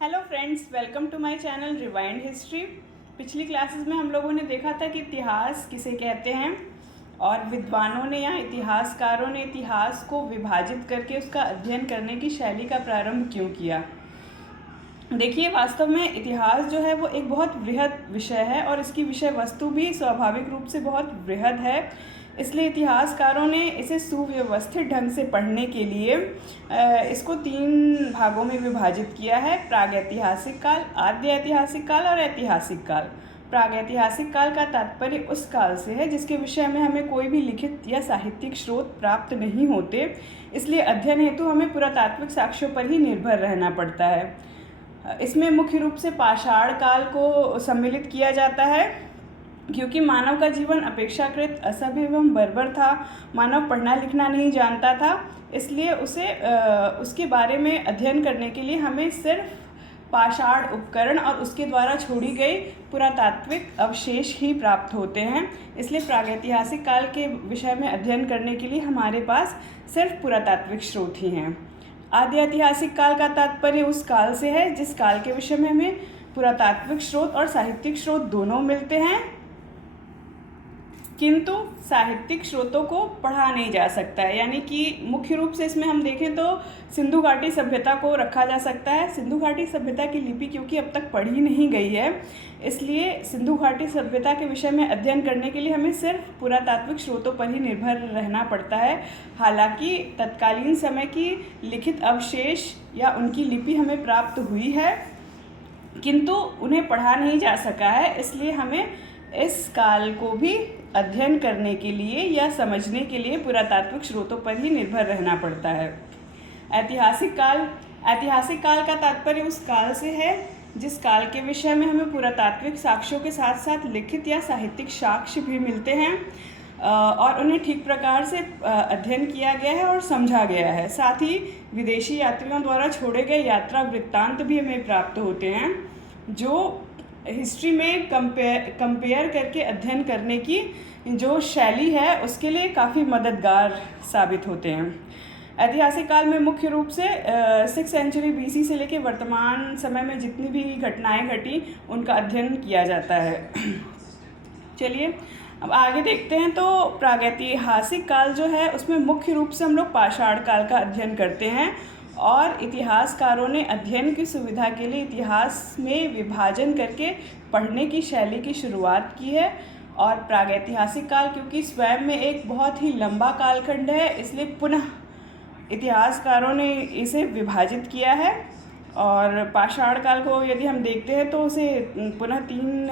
Hello friends, welcome to my channel rewind history. पिछली classes में हम लोगों ने देखा था कि इतिहास किसे कहते हैं और विद्वानों ने या इतिहासकारों ने इतिहास को विभाजित करके उसका अध्ययन करने की शैली का प्रारंभ क्यों किया। देखिए, वास्तव में इतिहास जो है वो एक बहुत बृहद विषय है और इसकी विषय वस्तु भी स्वाभाविक रूप से बहुत बृहद है। इसलिए इतिहासकारों ने इसे सुव्यवस्थित ढंग से पढ़ने के लिए इसको 3 भागों में विभाजित किया है: प्रागैतिहासिक काल, आद्य ऐतिहासिक काल और ऐतिहासिक काल। प्रागैतिहासिक काल का तात्पर्य उस काल से है जिसके विषय में हमें कोई भी लिखित या साहित्यिक स्रोत प्राप्त नहीं होते, इसलिए अध्ययन हेतु हमें पुरातात्विक साक्ष्यों पर ही निर्भर रहना पड़ता है। इसमें मुख्य रूप से पाषाण काल को सम्मिलित किया जाता है, क्योंकि मानव का जीवन अपेक्षाकृत असभ्य एवं बर्बर था। मानव पढ़ना लिखना नहीं जानता था, इसलिए उसके बारे में अध्ययन करने के लिए हमें सिर्फ पाषाण उपकरण और उसके द्वारा छोड़ी गई पुरातात्विक अवशेष ही प्राप्त होते हैं। इसलिए प्रागैतिहासिक काल के विषय में अध्ययन करने के लिए हमारे पास सिर्फ पुरातात्विक स्रोत ही हैं। आद्य ऐतिहासिक काल का तात्पर्य उस काल से है जिस काल के विषय में हमें पुरातात्विक स्रोत और साहित्यिक स्रोत दोनों मिलते हैं, किंतु साहित्यिक स्रोतों को पढ़ा नहीं जा सकता है। यानी कि मुख्य रूप से इसमें हम देखें तो सिंधु घाटी सभ्यता को रखा जा सकता है। सिंधु घाटी सभ्यता की लिपि क्योंकि अब तक पढ़ी नहीं गई है, इसलिए सिंधु घाटी सभ्यता के विषय में अध्ययन करने के लिए हमें सिर्फ पुरातात्विक स्रोतों पर ही निर्भर रहना पड़ता है। हालांकि तत्कालीन समय की लिखित अवशेष या उनकी लिपि हमें प्राप्त हुई है, किंतु उन्हें पढ़ा नहीं जा सका है। इसलिए हमें इस काल को भी अध्ययन करने के लिए या समझने के लिए पुरातात्विक स्रोतों पर ही निर्भर रहना पड़ता है। ऐतिहासिक काल का तात्पर्य उस काल से है जिस काल के विषय में हमें पुरातात्विक साक्ष्यों के साथ साथ लिखित या साहित्यिक साक्ष्य भी मिलते हैं और उन्हें ठीक प्रकार से अध्ययन किया गया है और समझा गया है। साथ ही विदेशी यात्रियों द्वारा छोड़े गए यात्रा वृत्तांत भी हमें प्राप्त होते हैं, जो हिस्ट्री में कंपेयर करके अध्ययन करने की जो शैली है उसके लिए काफ़ी मददगार साबित होते हैं। ऐतिहासिक काल में मुख्य रूप से 6th सेंचुरी BC से लेकर वर्तमान समय में जितनी भी घटनाएं घटी उनका अध्ययन किया जाता है। चलिए अब आगे देखते हैं। तो प्रागैतिहासिक काल जो है उसमें मुख्य रूप से हम लोग पाषाण काल का अध्ययन करते हैं और इतिहासकारों ने अध्ययन की सुविधा के लिए इतिहास में विभाजन करके पढ़ने की शैली की शुरुआत की है। और प्रागैतिहासिक काल क्योंकि स्वयं में एक बहुत ही लंबा कालखंड है, इसलिए पुनः इतिहासकारों ने इसे विभाजित किया है। और पाषाण काल को यदि हम देखते हैं तो उसे पुनः 3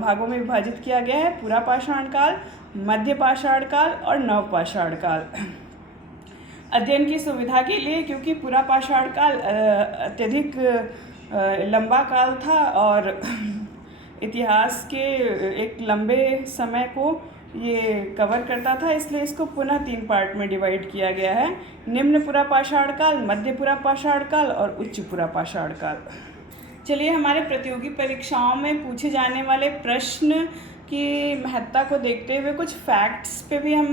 भागों में विभाजित किया गया है: पूरा पाषाण काल, मध्य पाषाण काल और नव पाषाण काल। अध्ययन की सुविधा के लिए क्योंकि पूरा पाषाण काल अत्यधिक लंबा काल था और इतिहास के एक लंबे समय को ये कवर करता था, इसलिए इसको पुनः 3 पार्ट में डिवाइड किया गया है: निम्न पूरा पाषाण काल, मध्य पूरा पाषाण काल और उच्च पूरा पाषाण काल। चलिए हमारे प्रतियोगी परीक्षाओं में पूछे जाने वाले प्रश्न की महत्ता को देखते हुए कुछ फैक्ट्स पे भी हम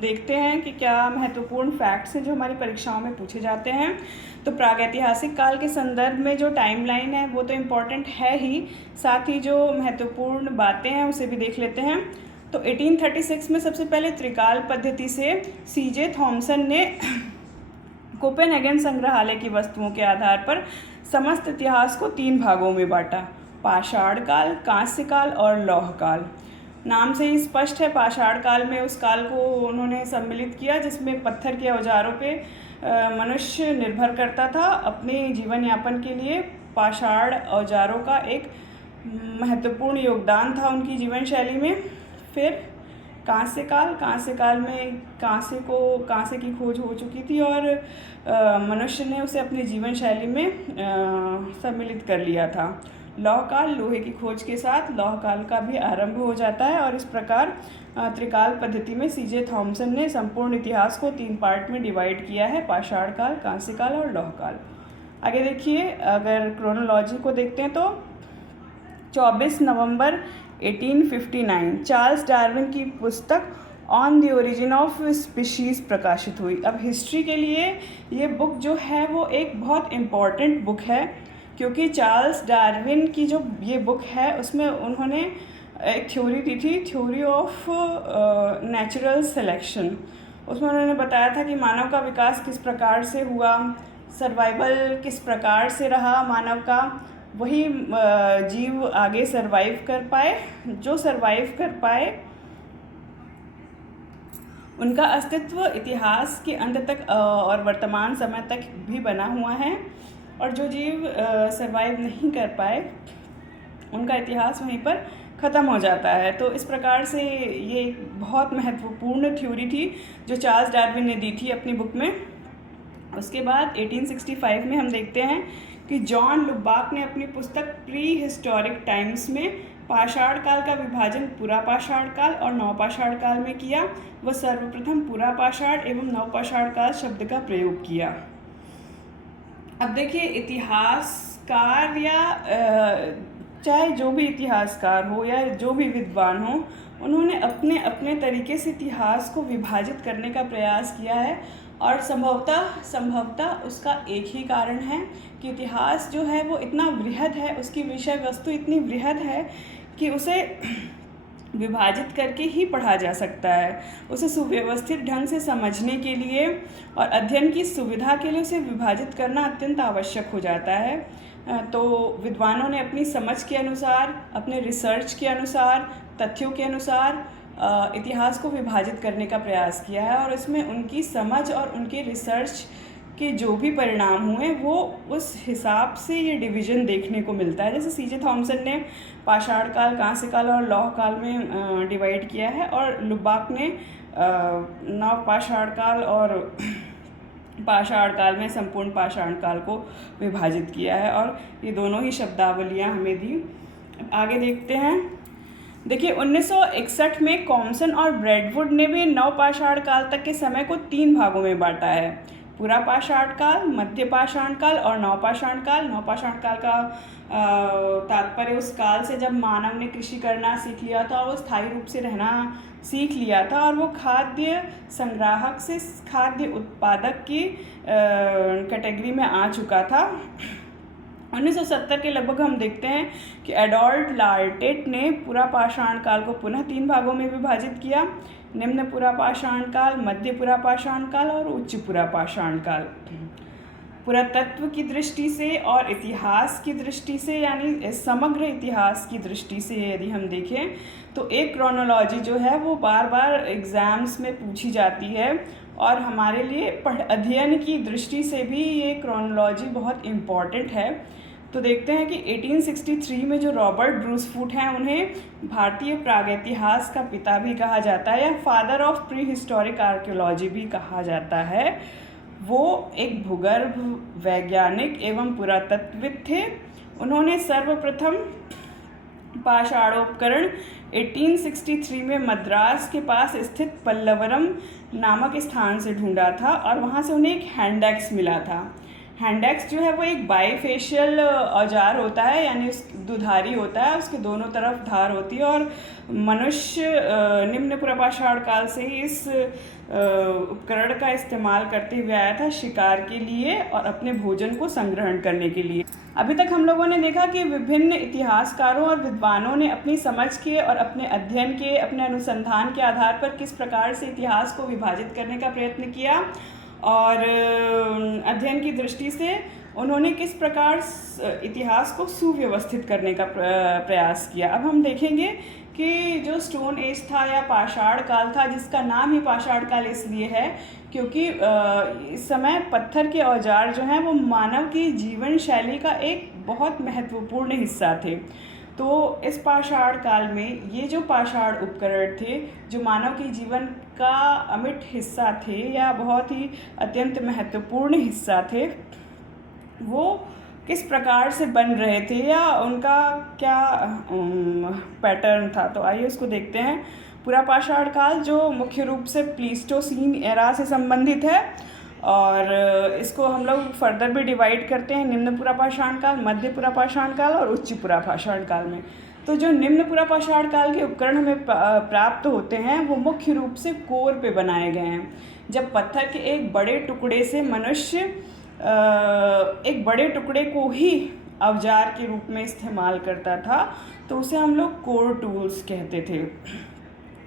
देखते हैं कि क्या महत्वपूर्ण फैक्ट्स हैं जो हमारी परीक्षाओं में पूछे जाते हैं। तो प्रागैतिहासिक काल के संदर्भ में जो टाइमलाइन है वो तो इम्पॉर्टेंट है ही, साथ ही जो महत्वपूर्ण बातें हैं उसे भी देख लेते हैं। तो 1836 में सबसे पहले त्रिकाल पद्धति से CJ थॉमसन ने कोपेनहेगन संग्रहालय की वस्तुओं के आधार पर समस्त इतिहास को 3 भागों में बांटा: पाषाण काल, कांस्य काल और लौह काल। नाम से ही स्पष्ट है, पाषाण काल में उस काल को उन्होंने सम्मिलित किया जिसमें पत्थर के औजारों पे मनुष्य निर्भर करता था अपने जीवन यापन के लिए। पाषाण औजारों का एक महत्वपूर्ण योगदान था उनकी जीवन शैली में। फिर कांस्य काल में कांस्य की खोज हो चुकी थी और मनुष्य ने उसे अपनी जीवन शैली में सम्मिलित कर लिया था। लौह काल, लोहे की खोज के साथ लौह काल का भी आरंभ हो जाता है और इस प्रकार त्रिकाल पद्धति में CJ थॉमसन ने संपूर्ण इतिहास को 3 पार्ट में डिवाइड किया है: पाषाण काल, कांस्य काल और लौह काल। आगे देखिए, अगर क्रोनोलॉजी को देखते हैं तो 24 नवंबर 1859 चार्ल्स डार्विन की पुस्तक on the origin of species प्रकाशित हुई। अब हिस्ट्री के लिए ये बुक जो है वो एक बहुत इम्पॉर्टेंट बुक है क्योंकि चार्ल्स डार्विन की जो ये बुक है उसमें उन्होंने एक थ्योरी दी थी, थ्योरी ऑफ नेचुरल सिलेक्शन। उसमें उन्होंने बताया था कि मानव का विकास किस प्रकार से हुआ, सर्वाइवल किस प्रकार से रहा मानव का, वही जीव आगे सरवाइव कर पाए, जो सरवाइव कर पाए उनका अस्तित्व इतिहास के अंत तक और वर्तमान समय तक भी बना हुआ है, और जो जीव सरवाइव नहीं कर पाए उनका इतिहास वहीं पर ख़त्म हो जाता है। तो इस प्रकार से ये एक बहुत महत्वपूर्ण थ्योरी थी जो चार्ल्स डार्विन ने दी थी अपनी बुक में। उसके बाद 1865 में हम देखते हैं कि जॉन लुबाक ने अपनी पुस्तक प्री हिस्टोरिक टाइम्स में पाषाण काल का विभाजन पुरा पाषाण काल और नवपाषाण काल में किया। वह सर्वप्रथम पुरा पाषाण एवं नवपाषाण काल शब्द का प्रयोग किया। अब देखिए, इतिहासकार या चाहे जो भी इतिहासकार हो या जो भी विद्वान हो, उन्होंने अपने अपने तरीके से इतिहास को विभाजित करने का प्रयास किया है, और संभवतः उसका एक ही कारण है कि इतिहास जो है वो इतना वृहद है, उसकी विषय वस्तु इतनी वृहद है कि उसे विभाजित करके ही पढ़ा जा सकता है। उसे सुव्यवस्थित ढंग से समझने के लिए और अध्ययन की सुविधा के लिए उसे विभाजित करना अत्यंत आवश्यक हो जाता है। तो विद्वानों ने अपनी समझ के अनुसार, अपने रिसर्च के अनुसार, तथ्यों के अनुसार इतिहास को विभाजित करने का प्रयास किया है, और इसमें उनकी समझ और उनके रिसर्च के जो भी परिणाम हुए वो उस हिसाब से ये डिवीज़न देखने को मिलता है। जैसे सीजे थॉमसन ने पाषाण काल, कांस्य काल और लौह काल में डिवाइड किया है, और लुबाक ने नवपाषाण काल और पाषाण काल में संपूर्ण पाषाण काल को विभाजित किया है, और ये दोनों ही शब्दावलियाँ हमें दी। आगे देखते हैं। देखिए, 1961 में कॉमसन और ब्रैडवुड ने भी नवपाषाण काल तक के समय को 3 भागों में बांटा है: पुरा पाषाण काल, मध्य पाषाण काल और नवपाषाण काल। नवपाषाण काल का तात्पर्य उस काल से जब मानव ने कृषि करना सीख लिया था, वो स्थायी रूप से रहना सीख लिया था, और वो खाद्य संग्राहक से खाद्य उत्पादक की कैटेगरी में आ चुका था। 1970 के लगभग हम देखते हैं कि एडोल्फ लार्टेट ने पुरा पाषाण काल को पुनः 3 भागों में विभाजित किया: निम्न पुरा पाषाण काल, मध्य पुरा पाषाण काल और उच्च पुरा पाषाण काल। पुरातत्व की दृष्टि से और इतिहास की दृष्टि से, यानी समग्र इतिहास की दृष्टि से यदि हम देखें तो एक क्रोनोलॉजी जो है वो बार बार एग्ज़ाम्स में पूछी जाती है, और हमारे लिए अध्ययन की दृष्टि से भी ये क्रोनोलॉजी बहुत इम्पॉर्टेंट है। तो देखते हैं कि 1863 में जो रॉबर्ट ब्रूस फूट हैं, उन्हें भारतीय प्रागैतिहास का पिता भी कहा जाता है, या father of pre historic archaeology भी कहा जाता है। वो एक भूगर्भ वैज्ञानिक एवं पुरातत्वविद थे। उन्होंने सर्वप्रथम पाषाणोपकरण 1863 में मद्रास के पास स्थित पल्लवरम नामक स्थान से ढूंढा था, और वहाँ से उन्हें एक हैंड-एक्स मिला था। हैंड-एक्स जो है वो एक बाईफेशियल औजार होता है, यानी उस दुधारी होता है, उसके दोनों तरफ धार होती है, और मनुष्य निम्न पुरापाषाण काल से ही इस उपकरण का इस्तेमाल करते हुए आया था शिकार के लिए और अपने भोजन को संग्रहण करने के लिए। अभी तक हम लोगों ने देखा कि विभिन्न इतिहासकारों और विद्वानों ने अपनी समझ के और अपने अध्ययन के, अपने अनुसंधान के आधार पर किस प्रकार से इतिहास को विभाजित करने का प्रयत्न किया, और अध्ययन की दृष्टि से उन्होंने किस प्रकार इतिहास को सुव्यवस्थित करने का प्रयास किया। अब हम देखेंगे कि जो स्टोन एज था या पाषाण काल था, जिसका नाम ही पाषाण काल इसलिए है क्योंकि इस समय पत्थर के औजार जो हैं वो मानव की जीवन शैली का एक बहुत महत्वपूर्ण हिस्सा थे। तो इस पाषाण काल में ये जो पाषाण उपकरण थे, जो मानव के जीवन का अमिट हिस्सा थे या बहुत ही अत्यंत महत्वपूर्ण हिस्सा थे, वो किस प्रकार से बन रहे थे या उनका क्या पैटर्न था। तो आइए उसको देखते हैं। पूरा पाषाण काल जो मुख्य रूप से प्लीस्टोसीन एरा से संबंधित है, और इसको हम लोग फर्दर भी डिवाइड करते हैं निम्न पुरा पाषाण काल, मध्य पुरा पाषाण काल और उच्च पुरा पाषाण काल में। तो जो निम्न पुरा पाषाण काल के उपकरण हमें प्राप्त होते हैं वो मुख्य रूप से कोर पे बनाए गए हैं। जब पत्थर के एक बड़े टुकड़े से मनुष्य एक बड़े टुकड़े को ही औजार के रूप में इस्तेमाल करता था तो उसे हम लोग कोर टूल्स कहते थे।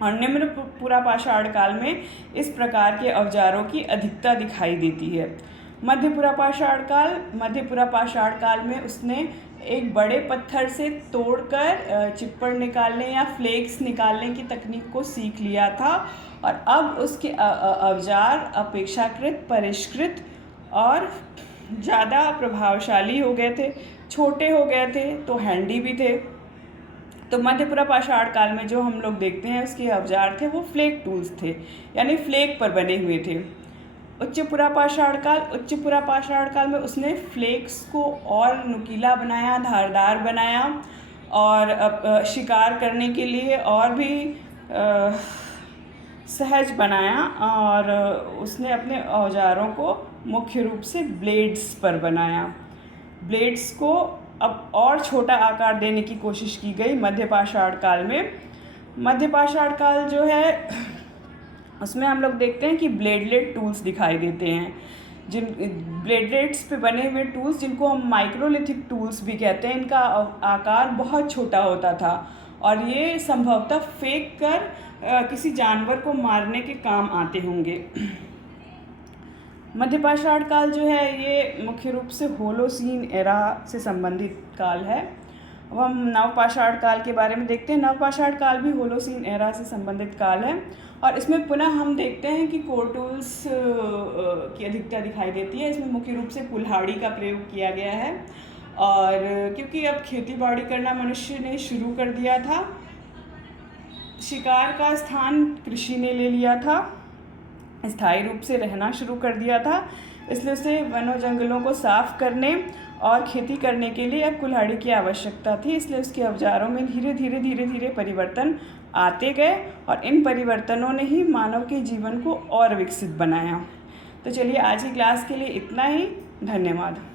और निम्न पुरापाषाण काल में इस प्रकार के औजारों की अधिकता दिखाई देती है। मध्य पुरापाषाण काल में उसने एक बड़े पत्थर से तोड़कर चिप्पड़ निकालने या फ्लेक्स निकालने की तकनीक को सीख लिया था और अब उसके औजार अपेक्षाकृत परिष्कृत और ज़्यादा प्रभावशाली हो गए थे, छोटे हो गए थे तो हैंडी भी थे। तो मध्य पुरापाषाण काल में जो हम लोग देखते हैं उसके औजार थे वो फ्लेक टूल्स थे, यानी फ्लेक पर बने हुए थे। उच्च पुरापाषाण काल में उसने फ्लेक्स को और नुकीला बनाया, धारदार बनाया और शिकार करने के लिए और भी सहज बनाया और उसने अपने औजारों को मुख्य रूप से ब्लेड्स पर बनाया। ब्लेड्स को अब और छोटा आकार देने की कोशिश की गई मध्यपाषाण काल में। मध्यपाषाण काल जो है उसमें हम लोग देखते हैं कि ब्लेडलेट टूल्स दिखाई देते हैं, जिन ब्लेडलेट्स पे बने हुए टूल्स जिनको हम माइक्रोलिथिक टूल्स भी कहते हैं। इनका आकार बहुत छोटा होता था और ये संभवतः फेंक कर किसी जानवर को मारने के काम आते होंगे। मध्यपाषाण काल जो है ये मुख्य रूप से होलोसीन एरा से संबंधित काल है। अब हम नवपाषाण काल के बारे में देखते हैं। नवपाषाण काल भी होलोसीन एरा से संबंधित काल है और इसमें पुनः हम देखते हैं कि कोर टूल्स की अधिकता दिखाई देती है। इसमें मुख्य रूप से कुल्हाड़ी का प्रयोग किया गया है और क्योंकि अब खेती बाड़ी करना मनुष्य ने शुरू कर दिया था, शिकार का स्थान कृषि ने ले लिया था, स्थायी रूप से रहना शुरू कर दिया था, इसलिए उसे वनों जंगलों को साफ करने और खेती करने के लिए अब कुल्हाड़ी की आवश्यकता थी। इसलिए उसके औजारों में धीरे धीरे परिवर्तन आते गए और इन परिवर्तनों ने ही मानव के जीवन को और विकसित बनाया। तो चलिए आज की क्लास के लिए इतना ही। धन्यवाद।